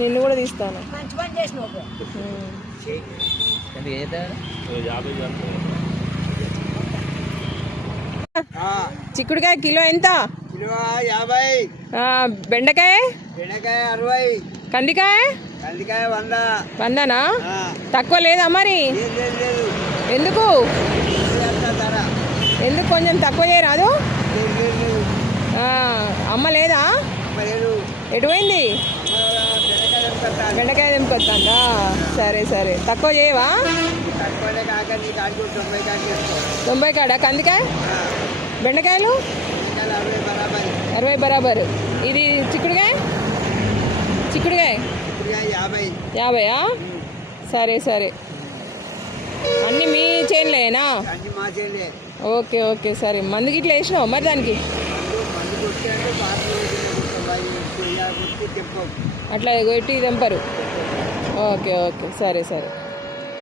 నిన్ను కూడా తీస్తాను. చిక్కుడుకాయ కిలో ఎంత? కిలో 50. బెండకాయ? బెండకాయ 60. కందికాయ? కందికాయ 100. 100నా? తక్కువ లేదా మరి? ఎందుకు ఎందుకు కొంచెం తక్కువ చేయరాదు? అమ్మ లేదా? ఎటు పోయింది? బెండకాయ తెంపుకొస్తుందా? సరే సరే, తక్కువ చేయవా? 90 కాడా? కందికాయ బెండకాయలు 60 బరాబరు. ఇది చిక్కుడుకాయ? చిక్కుడుకాయ 50. సరే సరే, అన్నీ మీ చేనులేనా? ఓకే ఓకే, సరే. మందుకి ఇట్లా వేసినావు మరి దానికి? అట్లా కొట్టి తెంపరు. ఓకే ఓకే, సరే సరే.